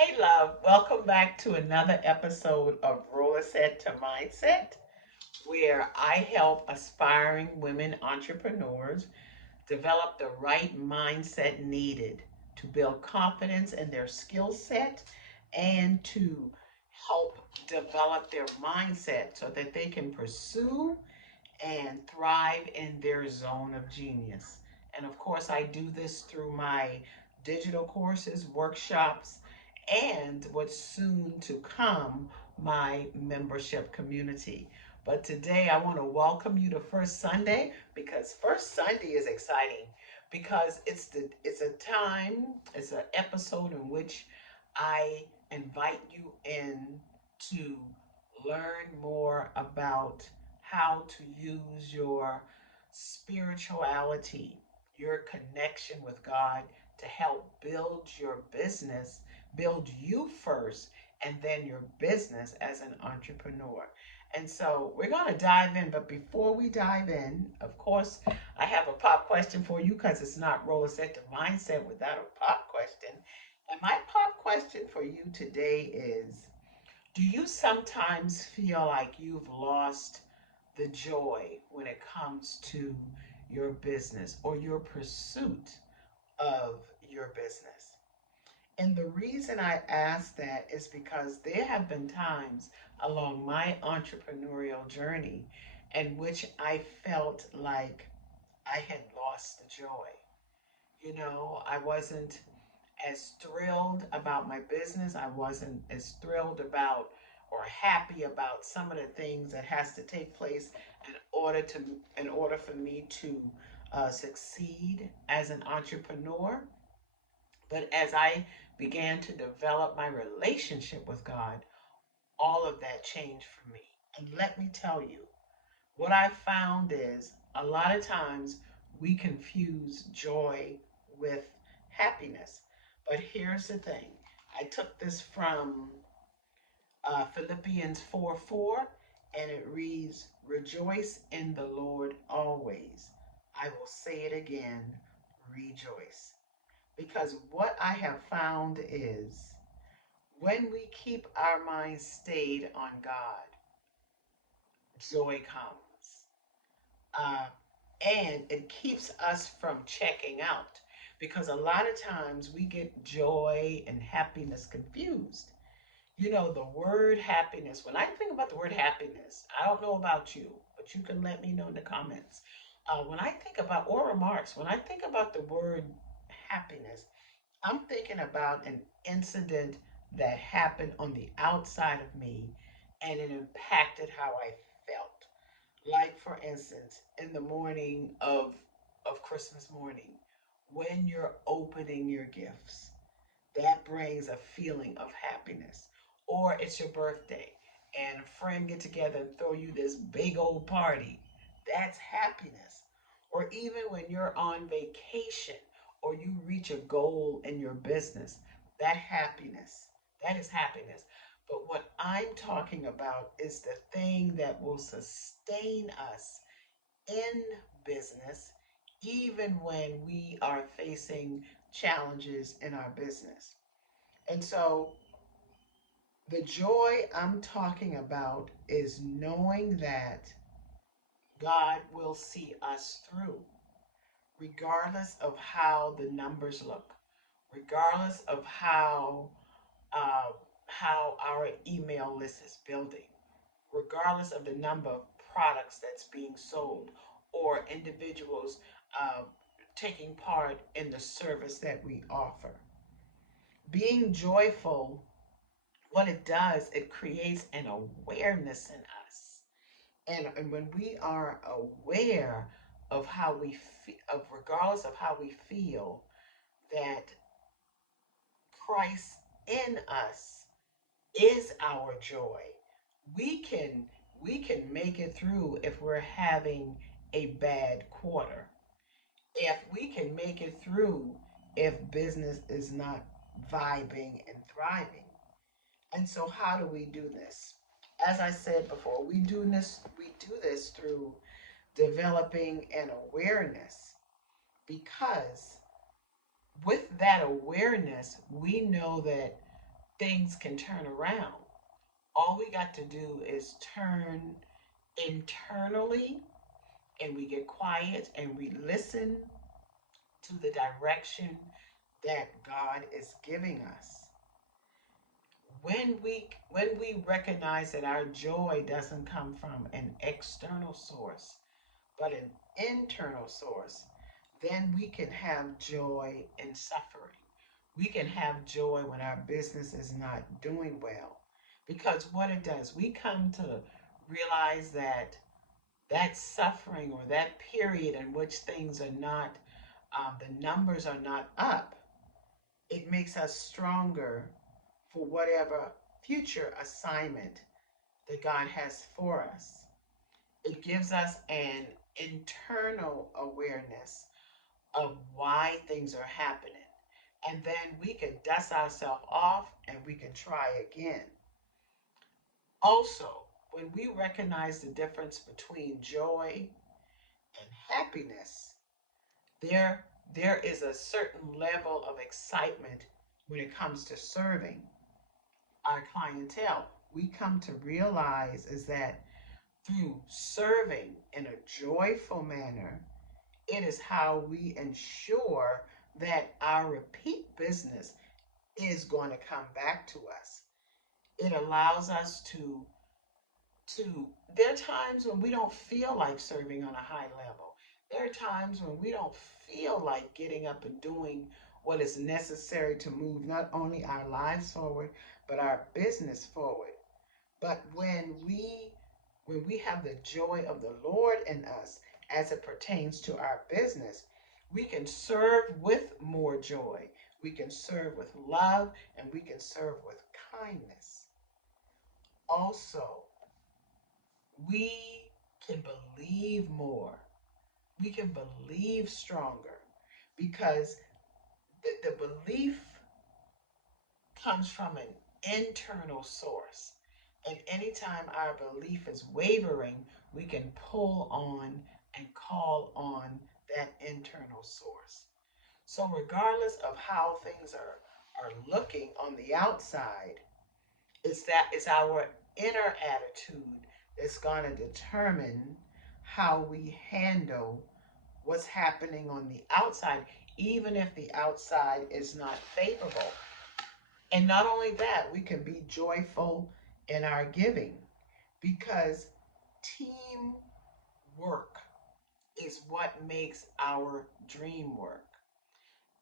Hey, love, welcome back to another episode of Rollerset to Mindset, where I help aspiring women entrepreneurs develop the right mindset needed to build confidence in their skill set and to help develop their mindset so that they can pursue and thrive in their zone of genius. And of course, I do this through my digital courses, workshops, and what's soon to come, my membership community. But today I want to welcome you to First Sunday because First Sunday is exciting because it's an episode in which I invite you in to learn more about how to use your spirituality, your connection with God to help build your business, build you first, and then your business as an entrepreneur. And so we're going to dive in. But before we dive in, of course, I have a pop question for you because it's not roller set to mindset without a pop question. And my pop question for you today is, do you sometimes feel like you've lost the joy when it comes to your business or your pursuit of your business? And the reason I ask that is because there have been times along my entrepreneurial journey in which I felt like I had lost the joy. I wasn't as thrilled about my business. I wasn't as thrilled about or happy about some of the things that has to take place in order for me to succeed as an entrepreneur. But as I began to develop my relationship with God, all of that changed for me. And let me tell you, what I found is a lot of times we confuse joy with happiness. But here's the thing, I took this from Philippians 4:4, and it reads, rejoice in the Lord always. I will say it again, rejoice. Because what I have found is when we keep our minds stayed on God, joy comes. Uh, and it keeps us from checking out because a lot of times we get joy and happiness confused. The word happiness, when I think about the word happiness, I don't know about you, but you can let me know in the comments. When I think about, or remarks, when I think about the word happiness, I'm thinking about an incident that happened on the outside of me and it impacted how I felt. Like, for instance, in the morning of Christmas morning, when you're opening your gifts, that brings a feeling of happiness. Or it's your birthday and a friend get together and throw you this big old party. That's happiness. Or even when you're on vacation or you reach a goal in your business, that is happiness. But what I'm talking about is the thing that will sustain us in business, even when we are facing challenges in our business. And so the joy I'm talking about is knowing that God will see us through, regardless of how the numbers look, regardless of uh, how our email list is building, regardless of the number of products that's being sold or individuals uh, taking part in the service that we offer. Being joyful, what it does, it creates an awareness in us. And when we are aware of how we feel, of regardless of how we feel, that Christ in us is our joy. We can we can make it through if we're having a bad quarter. If we can make it through if business is not vibing and thriving. And so how do we do this? As I said before, we do this through developing an awareness because with that awareness, we know that things can turn around. All we got to do is turn internally, and we get quiet and we listen to the direction that God is giving us. When we recognize that our joy doesn't come from an external source, but an internal source, then we can have joy in suffering. We can have joy when our business is not doing well. Because what it does, we come to realize that that suffering or that period in which things are not, the numbers are not up, it makes us stronger for whatever future assignment that God has for us. It gives us an internal awareness of why things are happening. And then we can dust ourselves off and we can try again. Also, when we recognize the difference between joy and happiness, there there is a certain level of excitement when it comes to serving our clientele. We come to realize is that through serving in a joyful manner, it is how we ensure that our repeat business is going to come back to us. It allows us to there are times when we don't feel like serving on a high level. There are times when we don't feel like getting up and doing what is necessary to move not only our lives forward, but our business forward. But when we have the joy of the Lord in us as it pertains to our business, we can serve with more joy. We can serve with love and we can serve with kindness. Also, we can believe more. We can believe stronger because the belief comes from an internal source. And anytime our belief is wavering, we can pull on and call on that internal source. So, regardless of how things are looking on the outside, it's our inner attitude that's going to determine how we handle what's happening on the outside, even if the outside is not favorable. And not only that, we can be joyful in our giving because teamwork is what makes our dream work.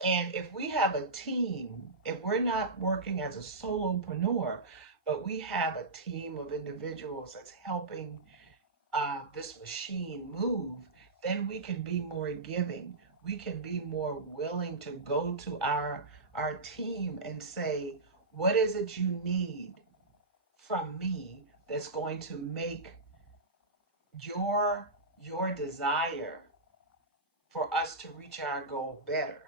And if we have a team, if we're not working as a solopreneur, but we have a team of individuals that's helping this machine move, then we can be more giving. We can be more willing to go to our team and say, what is it you need from me that's going to make your your desire for us to reach our goal better?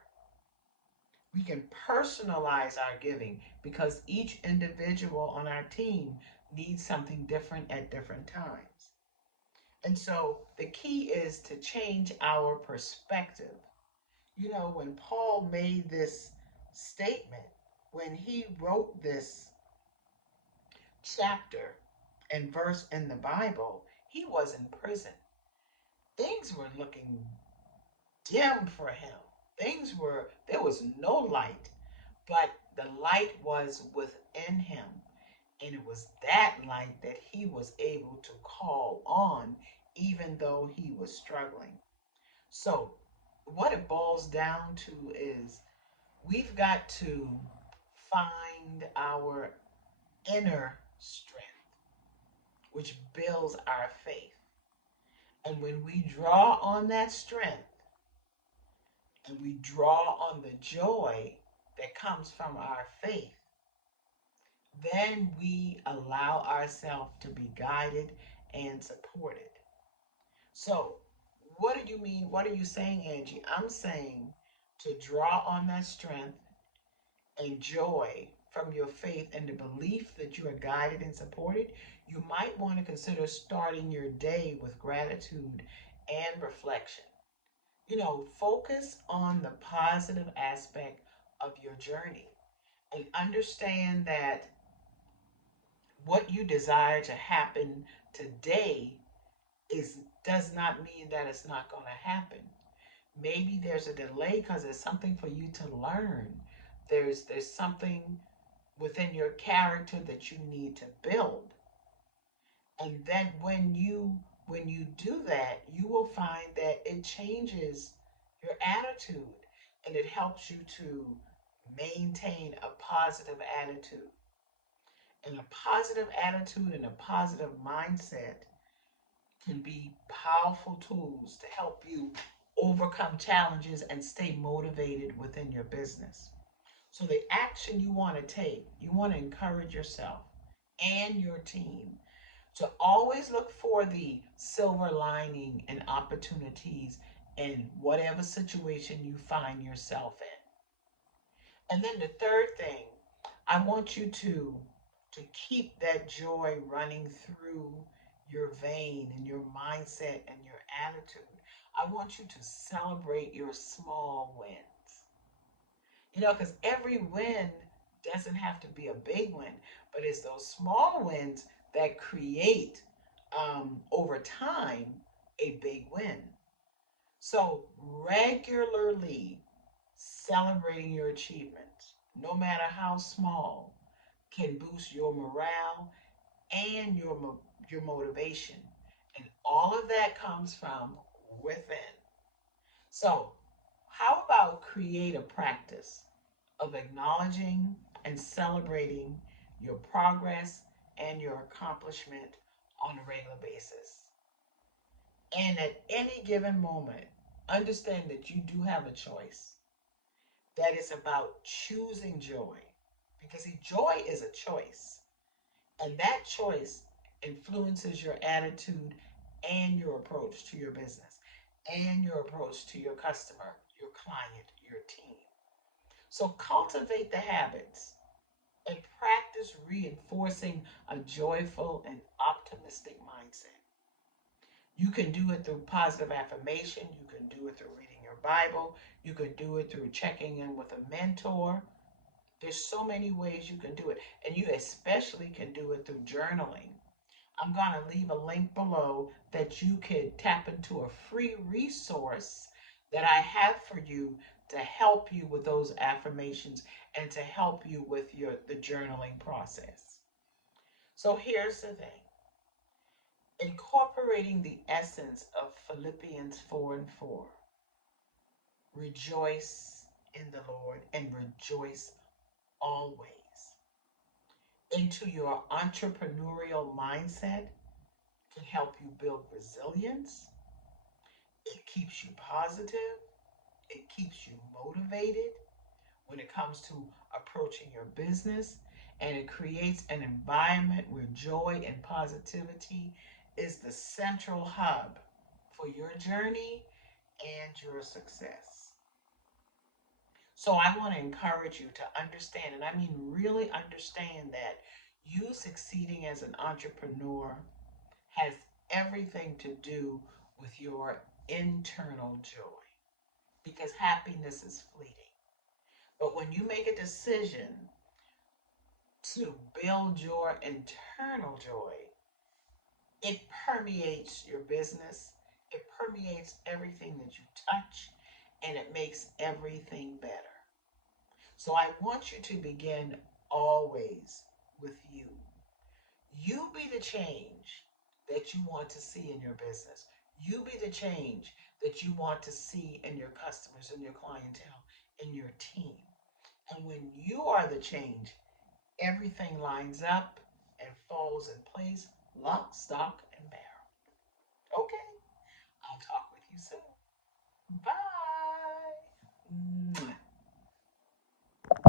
We can personalize our giving because each individual on our team needs something different at different times. And so the key is to change our perspective. You know, when Paul made this statement, when he wrote this chapter and verse in the Bible, he was in prison. Things were looking dim for him. There was no light, but the light was within him. And it was that light that he was able to call on, even though he was struggling. So, what it boils down to is we've got to find our inner strength, which builds our faith. And when we draw on that strength and we draw on the joy that comes from our faith, then we allow ourselves to be guided and supported. So, what do you mean? What are you saying, Angie? I'm saying to draw on that strength and joy from your faith and the belief that you are guided and supported. You might want to consider starting your day with gratitude and reflection. You know, focus on the positive aspect of your journey. and understand that what you desire to happen today is does not mean that it's not going to happen. Maybe there's a delay because there's something for you to learn. There's something within your character that you need to build. And then when you do that, you will find that it changes your attitude and it helps you to maintain a positive attitude. And a positive attitude and a positive mindset can be powerful tools to help you overcome challenges and stay motivated within your business. So, the action you want to take, you want to encourage yourself and your team to always look for the silver lining and opportunities in whatever situation you find yourself in. And then the third thing, I want you to keep that joy running through your vein and your mindset and your attitude. I want you to celebrate your small wins. Because every win doesn't have to be a big win, but it's those small wins that create over time a big win. So, regularly celebrating your achievements, no matter how small, can boost your morale and your motivation. And all of that comes from within. So, how about create a practice of acknowledging and celebrating your progress and your accomplishment on a regular basis? And at any given moment, understand that you do have a choice. That is about choosing joy. Because see, joy is a choice. And that choice influences your attitude and your approach to your business and your approach to your customer, your client, your team. So cultivate the habits and practice reinforcing a joyful and optimistic mindset. You can do it through positive affirmation. You can do it through reading your Bible. You can do it through checking in with a mentor. There's so many ways you can do it. And you especially can do it through journaling. I'm going to leave a link below that you can tap into a free resource that I have for you to help you with those affirmations and to help you with the journaling process. So here's the thing. Incorporating the essence of Philippians 4 and 4. Rejoice in the Lord and rejoice always. Into your entrepreneurial mindset can help you build resilience. It keeps you positive. It keeps you motivated when it comes to approaching your business. And it creates an environment where joy and positivity is the central hub for your journey and your success. So I want to encourage you to understand, and I mean really understand, that you succeeding as an entrepreneur has everything to do with your internal joy because happiness is fleeting. But when you make a decision to build your internal joy, it permeates your business, it permeates everything that you touch, and it makes everything better. So I want you to begin always with you. You be the change that you want to see in your business. You be the change that you want to see in your customers, in your clientele, in your team. And when you are the change, everything lines up and falls in place, lock, stock, and barrel.